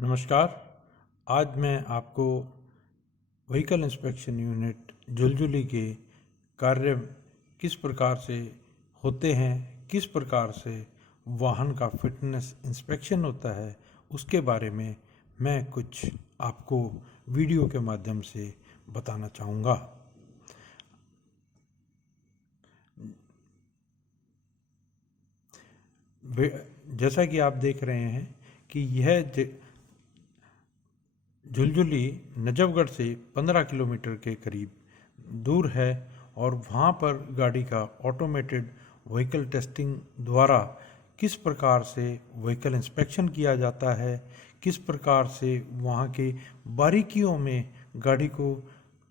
नमस्कार। आज मैं आपको व्हीकल इंस्पेक्शन यूनिट जुलजुली के कार्य किस प्रकार से होते हैं, किस प्रकार से वाहन का फिटनेस इंस्पेक्शन होता है, उसके बारे में मैं कुछ आपको वीडियो के माध्यम से बताना चाहूँगा। जैसा कि आप देख रहे हैं कि यह जुलजुली नजफगढ़ से 15 किलोमीटर के करीब दूर है और वहाँ पर गाड़ी का ऑटोमेटेड व्हीकल टेस्टिंग द्वारा किस प्रकार से व्हीकल इंस्पेक्शन किया जाता है, किस प्रकार से वहाँ के बारीकियों में गाड़ी को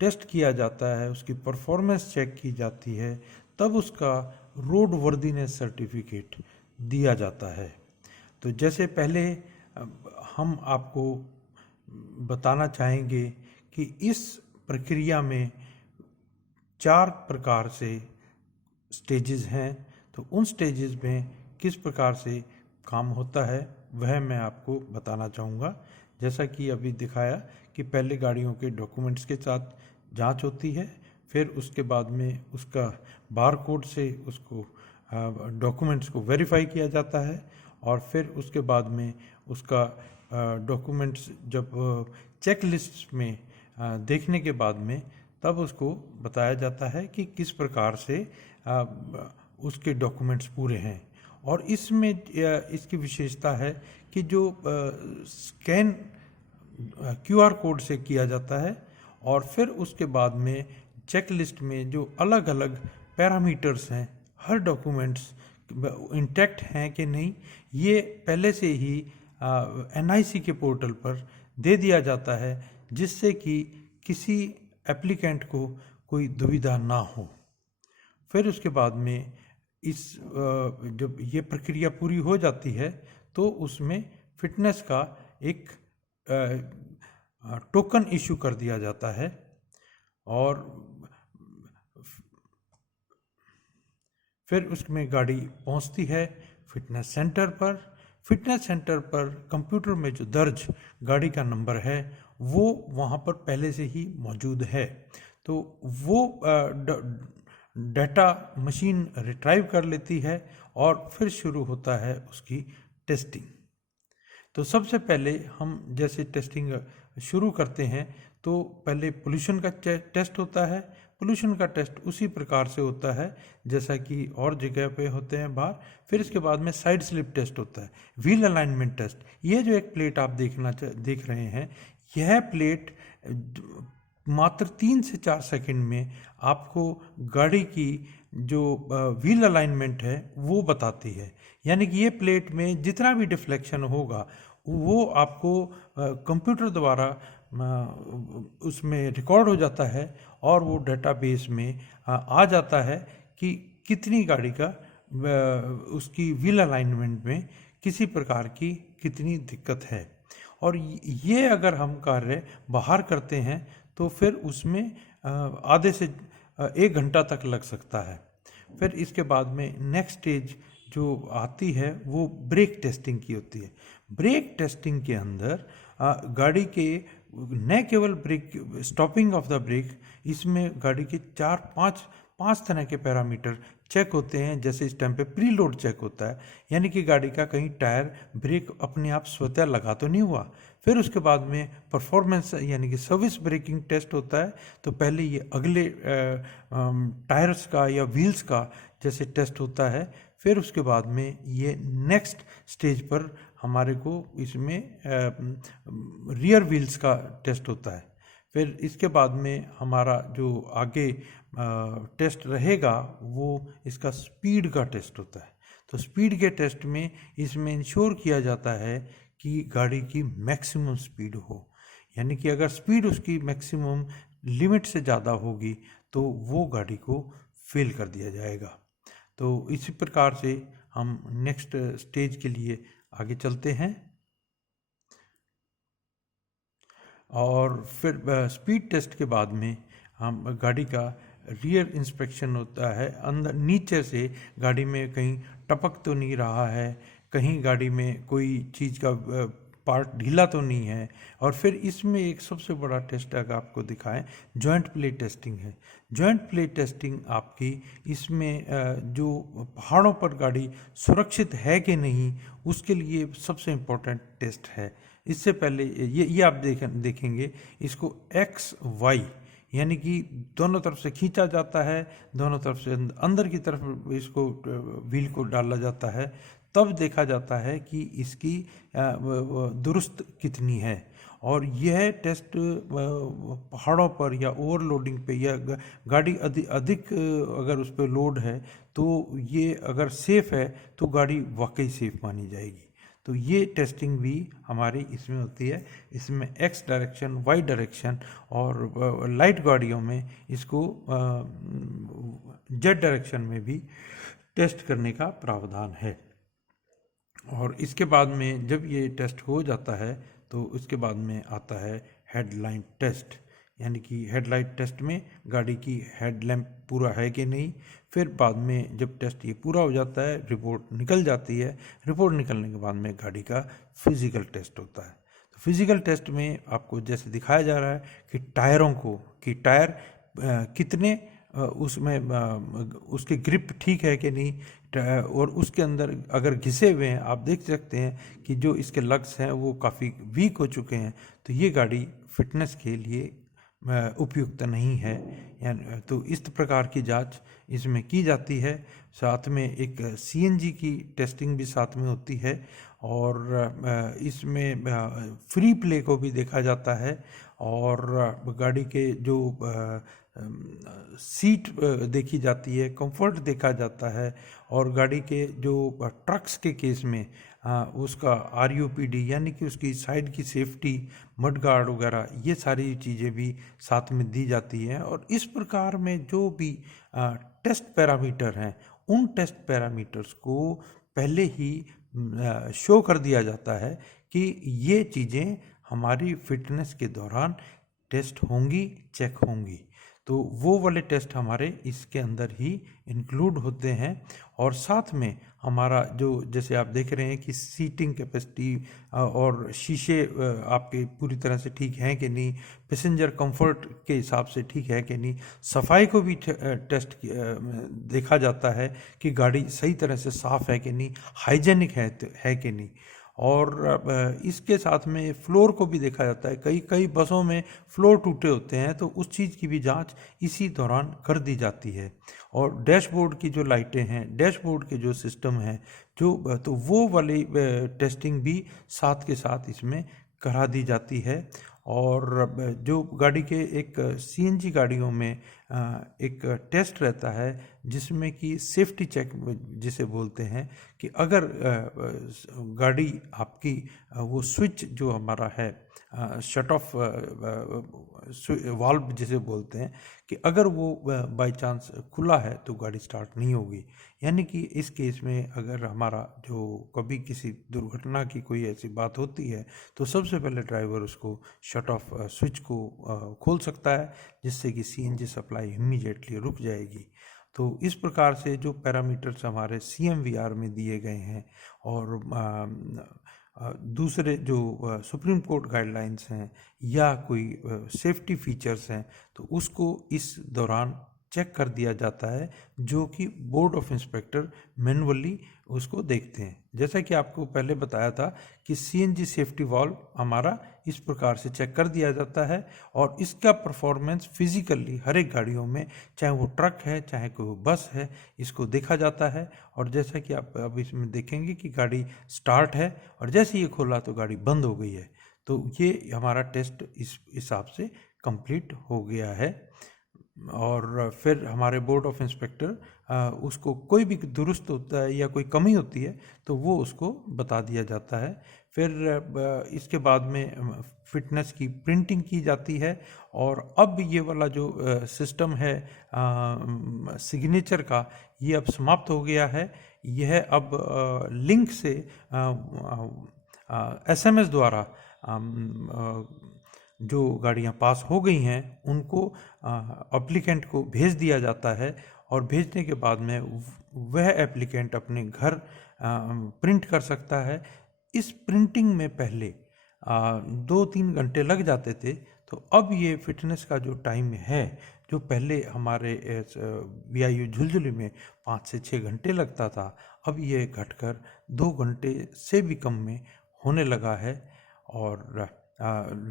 टेस्ट किया जाता है, उसकी परफॉर्मेंस चेक की जाती है, तब उसका रोड वर्दीनेस सर्टिफिकेट दिया जाता है। तो जैसे पहले हम आपको बताना चाहेंगे कि इस प्रक्रिया में 4 प्रकार से स्टेजेस हैं। तो उन स्टेजेस में किस प्रकार से काम होता है वह मैं आपको बताना चाहूँगा। जैसा कि अभी दिखाया कि पहले गाड़ियों के डॉक्यूमेंट्स के साथ जांच होती है, फिर उसके बाद में उसका बार कोड से उसको डॉक्यूमेंट्स को वेरीफाई किया जाता है और फिर उसके बाद में उसका डॉक्यूमेंट्स जब चेक लिस्ट में देखने के बाद में तब उसको बताया जाता है कि किस प्रकार से उसके डॉक्यूमेंट्स पूरे हैं। और इसमें इसकी विशेषता है कि जो स्कैन QR कोड से किया जाता है और फिर उसके बाद में चेक लिस्ट में जो अलग अलग पैरामीटर्स हैं, हर डॉक्यूमेंट्स इंटैक्ट हैं कि नहीं, ये पहले से ही NIC के पोर्टल पर दे दिया जाता है, जिससे कि किसी एप्लीकेंट को कोई दुविधा ना हो। फिर उसके बाद में जब ये प्रक्रिया पूरी हो जाती है तो उसमें फिटनेस का एक टोकन इशू कर दिया जाता है और फिर उसमें गाड़ी पहुंचती है फिटनेस सेंटर पर। फिटनेस सेंटर पर कंप्यूटर में जो दर्ज गाड़ी का नंबर है वो वहाँ पर पहले से ही मौजूद है, तो वो डाटा मशीन रिट्राइव कर लेती है और फिर शुरू होता है उसकी टेस्टिंग। तो सबसे पहले हम जैसे टेस्टिंग शुरू करते हैं तो पहले पोल्यूशन का टेस्ट होता है। पोल्यूशन का टेस्ट उसी प्रकार से होता है जैसा कि और जगह पे होते हैं बाहर। फिर इसके बाद में साइड स्लिप टेस्ट होता है, व्हील अलाइनमेंट टेस्ट। ये जो एक प्लेट आप देख रहे हैं, यह प्लेट मात्र 3 से 4 सेकंड में आपको गाड़ी की जो व्हील अलाइनमेंट है वो बताती है। यानी कि ये प्लेट में जितना भी डिफ्लेक्शन होगा वो आपको कंप्यूटर द्वारा उसमें रिकॉर्ड हो जाता है और वो डेटाबेस में आ जाता है कि कितनी गाड़ी का उसकी व्हील अलाइनमेंट में किसी प्रकार की कितनी दिक्कत है। और ये अगर हम कार्य बाहर करते हैं तो फिर उसमें आधे से 1 घंटा तक लग सकता है। फिर इसके बाद में नेक्स्ट स्टेज जो आती है वो ब्रेक टेस्टिंग की होती है। ब्रेक टेस्टिंग के अंदर गाड़ी के न केवल brake stopping of the brake, इसमें गाड़ी के 4-5 तरह के पैरामीटर चेक होते हैं। जैसे इस टाइम पे प्री लोड चेक होता है, यानी कि गाड़ी का कहीं टायर ब्रेक अपने आप स्वतः लगा तो नहीं हुआ। फिर उसके बाद में परफॉर्मेंस यानी कि सर्विस ब्रेकिंग टेस्ट होता है। तो पहले ये अगले टायर्स का या व्हील्स का जैसे टेस्ट होता है, फिर उसके बाद में ये नेक्स्ट स्टेज पर हमारे को इसमें रियर व्हील्स का टेस्ट होता है। फिर इसके बाद में हमारा जो आगे टेस्ट रहेगा वो इसका स्पीड का टेस्ट होता है। तो स्पीड के टेस्ट में इसमें इंश्योर किया जाता है कि गाड़ी की मैक्सिमम स्पीड हो, यानी कि अगर स्पीड उसकी मैक्सिमम लिमिट से ज़्यादा होगी तो वो गाड़ी को फेल कर दिया जाएगा। तो इसी प्रकार से हम नेक्स्ट स्टेज के लिए आगे चलते हैं। और फिर स्पीड टेस्ट के बाद में हम गाड़ी का रियर इंस्पेक्शन होता है। अंदर नीचे से गाड़ी में कहीं टपक तो नहीं रहा है, कहीं गाड़ी में कोई चीज़ का पार्ट ढीला तो नहीं है। और फिर इसमें एक सबसे बड़ा टेस्ट अगर आपको दिखाएं, जॉइंट प्ले टेस्टिंग है। जॉइंट प्ले टेस्टिंग आपकी इसमें जो पहाड़ों पर गाड़ी सुरक्षित है कि नहीं, उसके लिए सबसे इम्पोर्टेंट टेस्ट है। इससे पहले ये आप देखेंगे इसको एक्स वाई यानी कि दोनों तरफ से खींचा जाता है, दोनों तरफ से अंदर की तरफ इसको व्हील को डाला जाता है, तब देखा जाता है कि इसकी दुरुस्त कितनी है। और यह टेस्ट पहाड़ों पर या ओवरलोडिंग पे या गाड़ी अधिक अगर उस पर लोड है तो ये अगर सेफ़ है तो गाड़ी वाकई सेफ़ मानी जाएगी। तो ये टेस्टिंग भी हमारी इसमें होती है। इसमें एक्स डायरेक्शन, वाई डायरेक्शन और लाइट गाड़ियों में इसको जेड डायरेक्शन में भी टेस्ट करने का प्रावधान है। और इसके बाद में जब ये टेस्ट हो जाता है तो इसके बाद में आता है हेडलाइट टेस्ट, यानी कि हेडलाइट टेस्ट में गाड़ी की हेडलैम्प पूरा है कि नहीं। फिर बाद में जब टेस्ट ये पूरा हो जाता है, रिपोर्ट निकल जाती है। रिपोर्ट निकलने के बाद में गाड़ी का फिज़िकल टेस्ट होता है। तो फिज़िकल टेस्ट में आपको जैसे दिखाया जा रहा है कि टायरों को, कि टायर कितने उसमें उसकी ग्रिप ठीक है कि नहीं, और उसके अंदर अगर घिसे हुए हैं, आप देख सकते हैं कि जो इसके लग्स हैं वो काफ़ी वीक हो चुके हैं, तो ये गाड़ी फिटनेस के लिए उपयुक्त नहीं है। यानी तो इस प्रकार की जांच इसमें की जाती है। साथ में एक सीएनजी की टेस्टिंग भी साथ में होती है, और इसमें फ्री प्ले को भी देखा जाता है, और गाड़ी के जो सीट देखी जाती है, कंफर्ट देखा जाता है, और गाड़ी के जो ट्रक्स के केस में उसका आरयूपीडी यानी कि उसकी साइड की सेफ्टी, मड गार्ड वगैरह, ये सारी चीज़ें भी साथ में दी जाती हैं। और इस प्रकार में जो भी टेस्ट पैरामीटर हैं, उन टेस्ट पैरामीटर्स को पहले ही शो कर दिया जाता है कि ये चीज़ें हमारी फिटनेस के दौरान टेस्ट होंगी, चेक होंगी। तो वो वाले टेस्ट हमारे इसके अंदर ही इंक्लूड होते हैं। और साथ में हमारा जो, जैसे आप देख रहे हैं कि सीटिंग कैपेसिटी और शीशे आपके पूरी तरह से ठीक हैं कि नहीं, पैसेंजर कंफर्ट के हिसाब से ठीक है कि नहीं, सफाई को भी टेस्ट देखा जाता है कि गाड़ी सही तरह से साफ़ है कि नहीं, हाइजेनिक है कि नहीं। और इसके साथ में फ्लोर को भी देखा जाता है। कई बसों में फ्लोर टूटे होते हैं, तो उस चीज़ की भी जांच इसी दौरान कर दी जाती है। और डैशबोर्ड की जो लाइटें हैं, डैशबोर्ड के जो सिस्टम हैं, तो वो वाली टेस्टिंग भी साथ के साथ इसमें करा दी जाती है। और जो गाड़ी के एक सीएनजी गाड़ियों में एक टेस्ट रहता है जिसमें कि सेफ्टी चेक जिसे बोलते हैं, कि अगर गाड़ी आपकी वो स्विच जो हमारा है शट ऑफ वाल्व जिसे बोलते हैं, कि अगर वो बाय चांस खुला है तो गाड़ी स्टार्ट नहीं होगी। यानी कि इस केस में अगर हमारा जो कभी किसी दुर्घटना की कोई ऐसी बात होती है तो सबसे पहले ड्राइवर उसको शट ऑफ स्विच को खोल सकता है, जिससे कि सीएनजी सप्लाई इमीडिएटली रुक जाएगी। तो इस प्रकार से जो पैरामीटर्स हमारे सीएमवीआर में दिए गए हैं, और दूसरे जो सुप्रीम कोर्ट गाइडलाइंस हैं या कोई सेफ्टी फीचर्स हैं, तो उसको इस दौरान चेक कर दिया जाता है, जो कि बोर्ड ऑफ इंस्पेक्टर मैनुअली उसको देखते हैं। जैसा कि आपको पहले बताया था कि सीएनजी सेफ्टी वाल्व हमारा इस प्रकार से चेक कर दिया जाता है, और इसका परफॉर्मेंस फिजिकली हर एक गाड़ियों में, चाहे वो ट्रक है चाहे कोई बस है, इसको देखा जाता है। और जैसा कि आप अब इसमें देखेंगे कि गाड़ी स्टार्ट है और जैसे ये खोला तो गाड़ी बंद हो गई है। तो ये हमारा टेस्ट इस हिसाब से कंप्लीट हो गया है। और फिर हमारे बोर्ड ऑफ इंस्पेक्टर उसको कोई भी दुरुस्त होता है या कोई कमी होती है तो वो उसको बता दिया जाता है। फिर इसके बाद में फिटनेस की प्रिंटिंग की जाती है। और अब ये वाला जो सिस्टम है सिग्नेचर का, ये अब समाप्त हो गया है। यह अब लिंक से एसएमएस द्वारा जो गाड़ियां पास हो गई हैं उनको एप्लीकेंट को भेज दिया जाता है, और भेजने के बाद में वह एप्लीकेंट अपने घर प्रिंट कर सकता है। इस प्रिंटिंग में पहले 2-3 घंटे लग जाते थे, तो अब ये फिटनेस का जो टाइम है, जो पहले हमारे VIU झुलझुली में 5 से 6 घंटे लगता था, अब ये घटकर 2 घंटे से भी कम में होने लगा है। और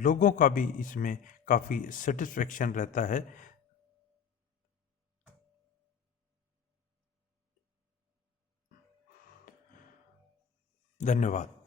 लोगों का भी इसमें काफ़ी सेटिस्फेक्शन रहता है। धन्यवाद।